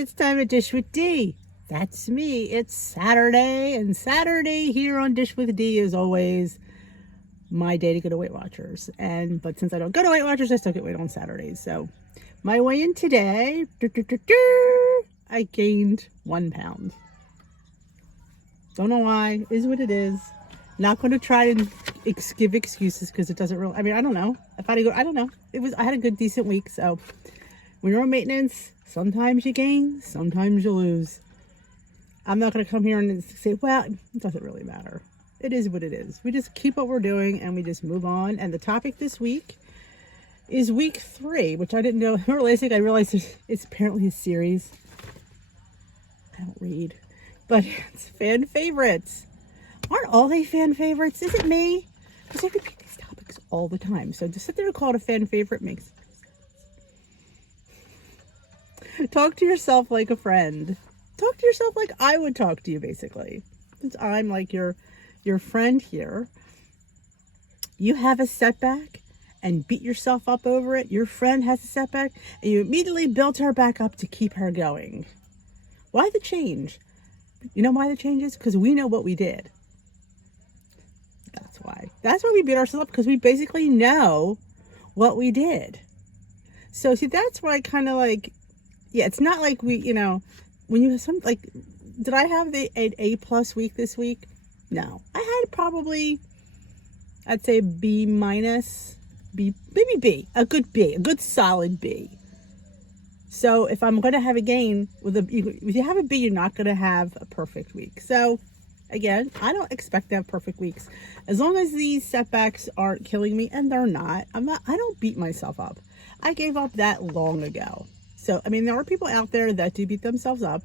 it's time to Dish with D. That's me. It's Saturday, and Saturday here on Dish with D is always my day to go to Weight Watchers. But since I don't go to Weight Watchers, I still get weight on Saturdays. So my weigh-in today, I gained 1 pound. Don't know why. Is what it is. Not going to try and give excuses because it doesn't really. I mean, I don't know. If I had to go, I don't know. I had a good, decent week. So when you're on maintenance, sometimes you gain, sometimes you lose. I'm not going to come here and say, well, it doesn't really matter. It is what it is. We just keep what we're doing and we just move on. And the topic this week is week 3, which I didn't know. Remember last week I realized it's apparently a series. I don't read. But it's fan favorites. Aren't all they fan favorites? Is it me? Because I repeat these topics all the time. So to sit there and call it a fan favorite makes no sense. Talk to yourself like a friend. Talk to yourself like I would talk to you, basically. Since I'm like your friend here. You have a setback and beat yourself up over it. Your friend has a setback and you immediately build her back up to keep her going. Why the change? You know why the change is? Because we know what we did. That's why. That's why we beat ourselves up, because we basically know what we did. So see, that's why I kind of like, yeah, it's not like we, when you have some, like, did I have an A+ week this week? No. I had probably, I'd say B-, B, maybe B, a good solid B. So if I'm going to have a gain, if you have a B, you're not going to have a perfect week. So again, I don't expect to have perfect weeks. As long as these setbacks aren't killing me, and they're not, I don't beat myself up. I gave up that long ago. So, I mean, there are people out there that do beat themselves up,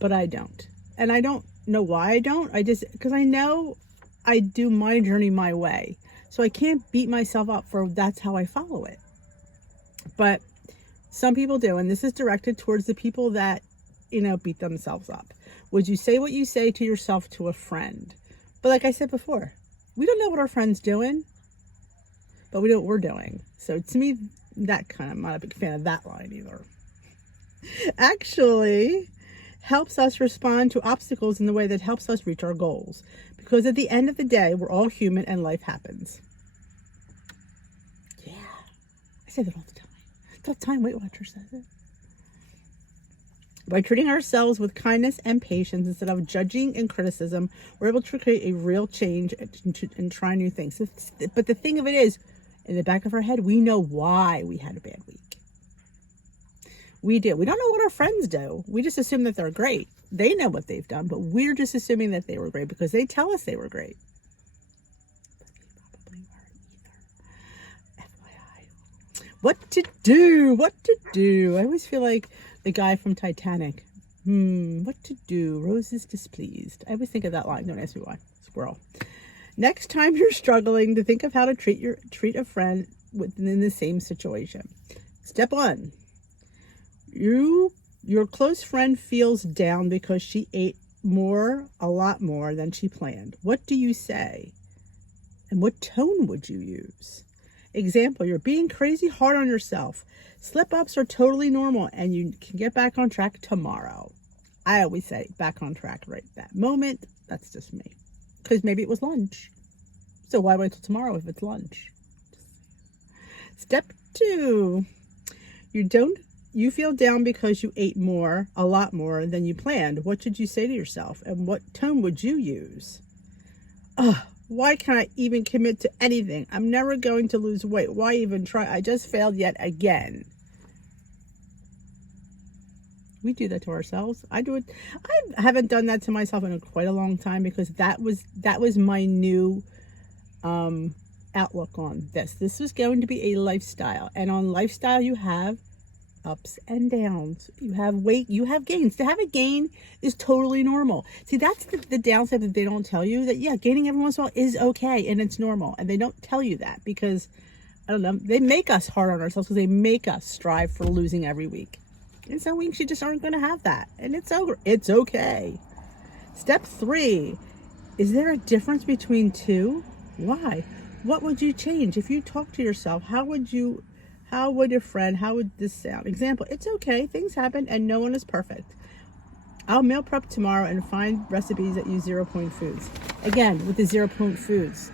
but I don't. And I don't know why I don't. Because I know I do my journey my way. So I can't beat myself up for that's how I follow it. But some people do, and this is directed towards the people that, beat themselves up. Would you say what you say to yourself to a friend? But like I said before, we don't know what our friend's doing, but we know what we're doing. So to me, I'm not a big fan of that line either. Actually, helps us respond to obstacles in the way that helps us reach our goals. Because at the end of the day, we're all human and life happens. Yeah, I say that all the time. It's all the time Weight Watchers says it. By treating ourselves with kindness and patience instead of judging and criticism, we're able to create a real change and try new things. But the thing of it is, in the back of our head, we know why we had a bad week. We do. We don't know what our friends do. We just assume that they're great. They know what they've done, but we're just assuming that they were great because they tell us they were great. But they probably weren't either. FYI. What to do? I always feel like the guy from Titanic. What to do? Rose is displeased. I always think of that line. Don't ask me why. Squirrel. Next time you're struggling, to think of how to treat a friend within the same situation. Step 1. Your close friend feels down because she ate a lot more than she planned. What do you say? And what tone would you use? Example, you're being crazy hard on yourself. Slip-ups are totally normal and you can get back on track tomorrow. I always say back on track right that moment. That's just me. Because maybe it was lunch. So why wait till tomorrow if it's lunch? Step 2. You feel down because you ate a lot more than you planned. What should you say to yourself? And what tone would you use? Why can't I even commit to anything? I'm never going to lose weight. Why even try? I just failed yet again. We do that to ourselves. I do it. I haven't done that to myself in quite a long time because that was my new outlook on this. This was going to be a lifestyle. And on lifestyle, you have ups and downs. You have weight, you have gains. To have a gain is totally normal. See, that's the downside that they don't tell you, that, yeah, gaining every once in a while is okay and it's normal. And they don't tell you that because, I don't know, they make us hard on ourselves because they make us strive for losing every week. And some weeks you just aren't going to have that. And it's okay. Step 3. Is there a difference between 2? Why? What would you change? If you talk to yourself, how would you How would a friend, how would this sound? Example, it's okay, things happen and no one is perfect. I'll meal prep tomorrow and find recipes that use 0-point foods. Again, with the 0-point foods,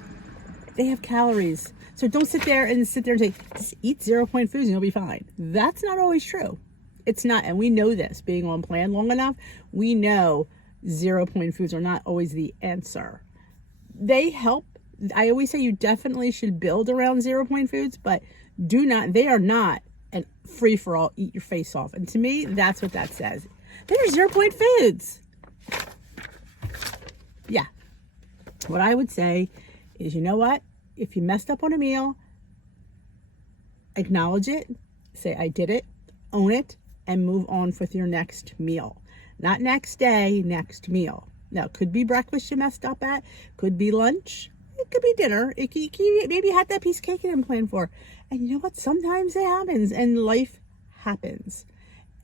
they have calories. So don't sit there and say, just eat 0-point foods and you'll be fine. That's not always true. It's not, and we know this, being on plan long enough, we know 0-point foods are not always the answer. They help. I always say you definitely should build around 0-point foods, but they are not a free for all, eat your face off. And to me, that's what that says. They're 0-point foods. Yeah. What I would say is, you know what? If you messed up on a meal, acknowledge it, say, I did it, own it, and move on with your next meal. Not next day, next meal. Now, it could be breakfast you messed up at, could be lunch, it could be dinner, maybe you had that piece of cake you didn't plan for. And you know what? Sometimes it happens, and life happens.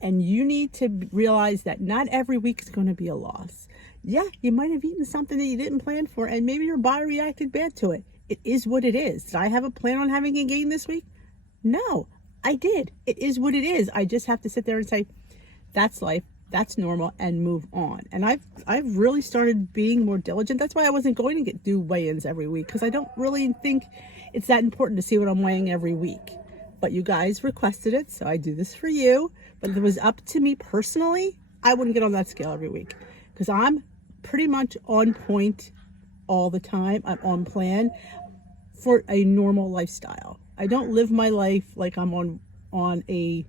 And you need to realize that not every week is going to be a loss. Yeah, you might have eaten something that you didn't plan for, and maybe your body reacted bad to it. It is what it is. Did I have a plan on having a gain this week? No, I did. It is what it is. I just have to sit there and say, that's life, that's normal, and move on. And I've really started being more diligent. That's why I wasn't going to do weigh-ins every week, because I don't really think it's that important to see what I'm weighing every week. But you guys requested it, so I do this for you. But if it was up to me personally, I wouldn't get on that scale every week, because I'm pretty much on point all the time. I'm on plan for a normal lifestyle. I don't live my life like I'm on a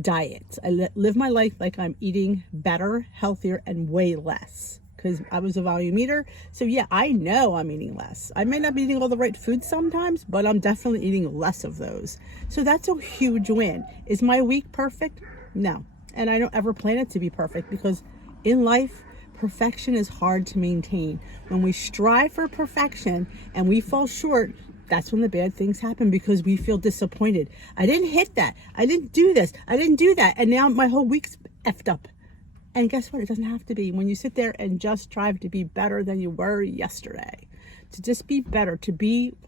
diet. I live my life like I'm eating better, healthier, and way less, because I was a volume eater. So yeah, I know I'm eating less. I may not be eating all the right foods sometimes, but I'm definitely eating less of those. So that's a huge win. Is my week perfect? No. And I don't ever plan it to be perfect, because in life, perfection is hard to maintain. When we strive for perfection and we fall short, that's when the bad things happen, because we feel disappointed. I didn't hit that. I didn't do this. I didn't do that. And now my whole week's effed up. And guess what? It doesn't have to be. When you sit there and just strive to be better than you were yesterday, to just be better,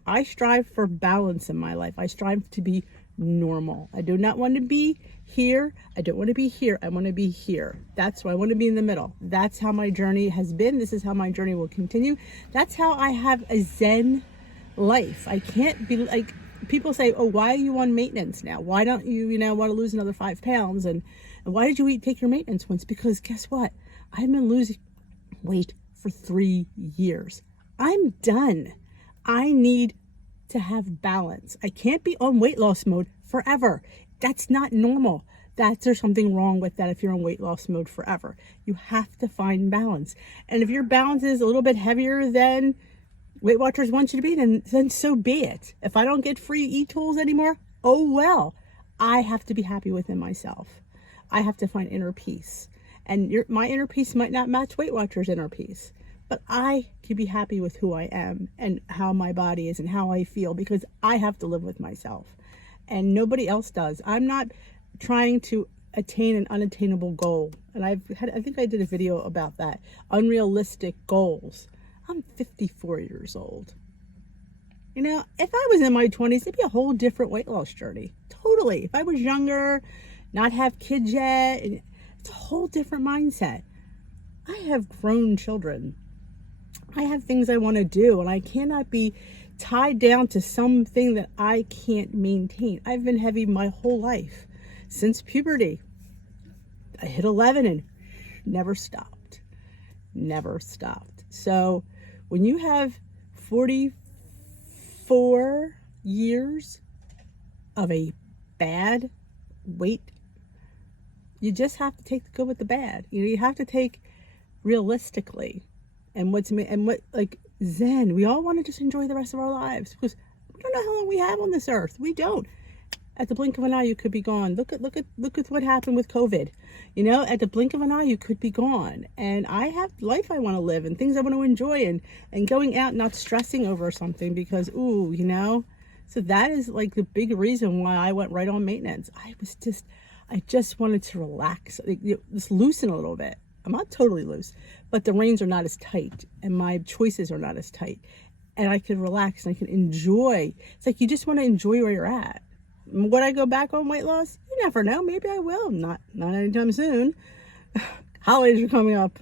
I strive for balance in my life. I strive to be normal. I do not want to be here. I don't want to be here. I want to be here. That's why I want to be in the middle. That's how my journey has been. This is how my journey will continue. That's how I have a Zen life. I can't be like, people say, oh, why are you on maintenance now? Why don't you, want to lose another 5 pounds? And why did you take your maintenance once? Because guess what? I've been losing weight for 3 years. I'm done. I need to have balance. I can't be on weight loss mode forever. That's not normal. There's something wrong with that if you're in weight loss mode forever. You have to find balance. And if your balance is a little bit heavier than Weight Watchers want you to be, then so be it. If I don't get free e-tools anymore, oh well. I have to be happy within myself. I have to find inner peace. And my inner peace might not match Weight Watchers' inner peace, but I can be happy with who I am and how my body is and how I feel, because I have to live with myself and nobody else does. I'm not trying to attain an unattainable goal. And I think I did a video about that. Unrealistic goals. I'm 54 years old. If I was in my 20s, it'd be a whole different weight loss journey. Totally. If I was younger, not have kids yet, it's a whole different mindset. I have grown children. I have things I want to do, and I cannot be tied down to something that I can't maintain. I've been heavy my whole life, since puberty. I hit 11 and never stopped. Never stopped. So when you have 44 years of a bad weight, you just have to take the good with the bad. You have to take realistically. And what like Zen, we all want to just enjoy the rest of our lives, because we don't know how long we have on this earth. We don't. At the blink of an eye, you could be gone. Look at what happened with COVID. At the blink of an eye, you could be gone. And I have life I want to live and things I want to enjoy, and going out, not stressing over something because, So that is like the big reason why I went right on maintenance. I just wanted to relax, just loosen a little bit. I'm not totally loose, but the reins are not as tight and my choices are not as tight. And I can relax and I can enjoy. It's like you just want to enjoy where you're at. Would I go back on weight loss? You never know. Maybe I will. Not anytime soon. Holidays are coming up.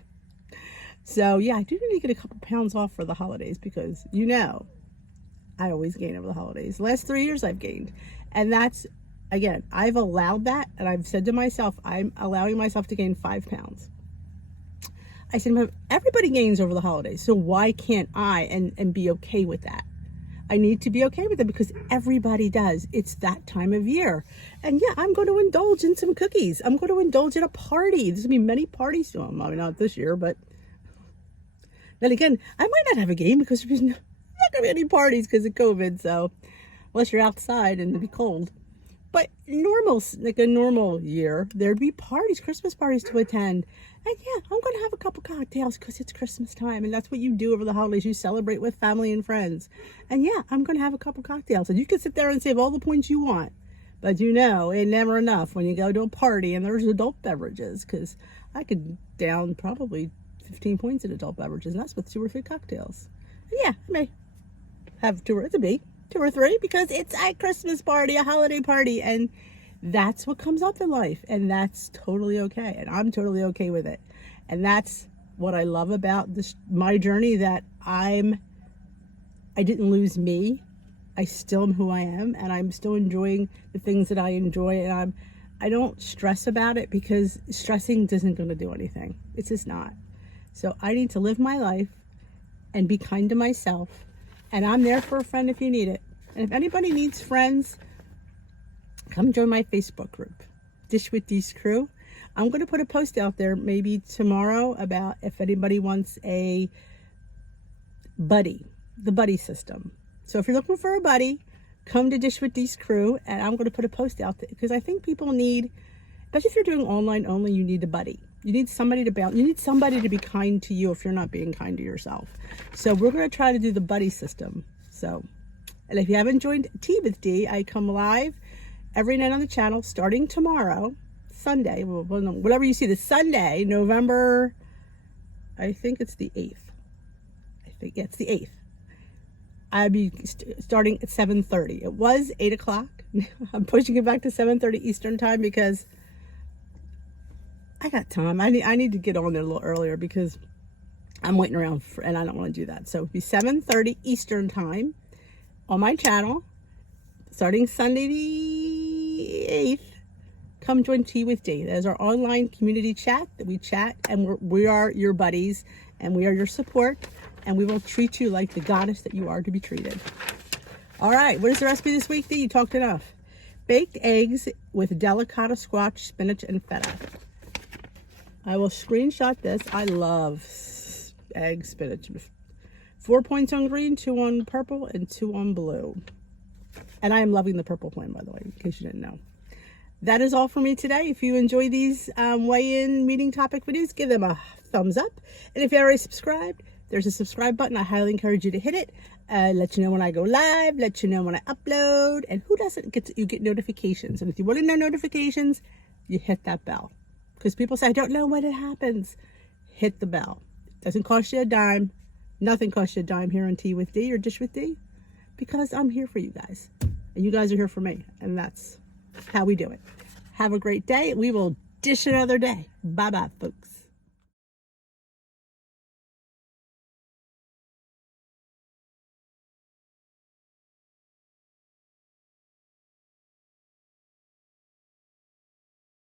So yeah, I do need to get a couple pounds off for the holidays because I always gain over the holidays. The last 3 years I've gained. And that's, again, I've allowed that, and I've said to myself, I'm allowing myself to gain 5 pounds. I said, everybody gains over the holidays, so why can't I and be okay with that? I need to be okay with it because everybody does. It's that time of year. And yeah, I'm going to indulge in some cookies. I'm going to indulge in a party. There's going to be many parties to them. I mean, not this year, but then again, I might not have a game because there's not going to be any parties because of COVID. So unless you're outside and it'll be cold. But like a normal year, there'd be parties, Christmas parties to attend. And yeah, I'm going to have a couple cocktails because it's Christmas time. And that's what you do over the holidays. You celebrate with family and friends. And yeah, I'm going to have a couple cocktails. And you can sit there and save all the points you want. But it's never enough when you go to a party and there's adult beverages. Because I could down probably 15 points in adult beverages. And that's with 2 or 3 cocktails. And yeah, I may have 2 or 3 because it's a Christmas party, a holiday party, and that's what comes up in life, and that's totally okay, and I'm totally okay with it. And that's what I love about my journey, that I didn't lose me. I still am who I am, and I'm still enjoying the things that I enjoy, and I don't stress about it because stressing isn't going to do anything. It's just not. So I need to live my life and be kind to myself. And I'm there for a friend if you need it. And if anybody needs friends, come join my Facebook group, Dish with Dee's Crew. I'm going to put a post out there maybe tomorrow about if anybody wants a buddy, the buddy system. So if you're looking for a buddy, come to Dish with Dee's Crew, and I'm going to put a post out there because I think people need, especially if you're doing online only, you need a buddy. You need somebody to bounce. You need somebody to be kind to you if you're not being kind to yourself. So we're going to try to do the buddy system. So, and if you haven't joined Tea with D, I come live every night on the channel starting tomorrow, Sunday, whatever you see, the Sunday, November, I think it's the 8th. It's the 8th. I'll be starting at 7:30. It was 8 o'clock. I'm pushing it back to 7:30 Eastern time because I got time. I need to get on there a little earlier because I'm waiting around and I don't want to do that. So it'll be 7:30 Eastern time on my channel, starting Sunday the 8th. Come join Tea with D. That is our online community chat that we chat, and we are your buddies, and we are your support, and we will treat you like the goddess that you are to be treated. All right, what is the recipe this week, D? You talked enough. Baked eggs with delicata squash, spinach, and feta. I will screenshot this. I love egg spinach. 4 points on green, 2 on purple, and 2 on blue. And I am loving the purple plan, by the way, in case you didn't know. That is all for me today. If you enjoy these weigh-in meeting topic videos, give them a thumbs up. And if you already subscribed, there's a subscribe button. I highly encourage you to hit it. Let you know when I go live. Let you know when I upload. And who doesn't you get notifications? And if you want to know notifications, you hit that bell. Because people say, I don't know when it happens. Hit the bell. Doesn't cost you a dime. Nothing costs you a dime here on Tea with D or Dish with D. Because I'm here for you guys. And you guys are here for me. And that's how we do it. Have a great day. We will dish another day. Bye-bye, folks.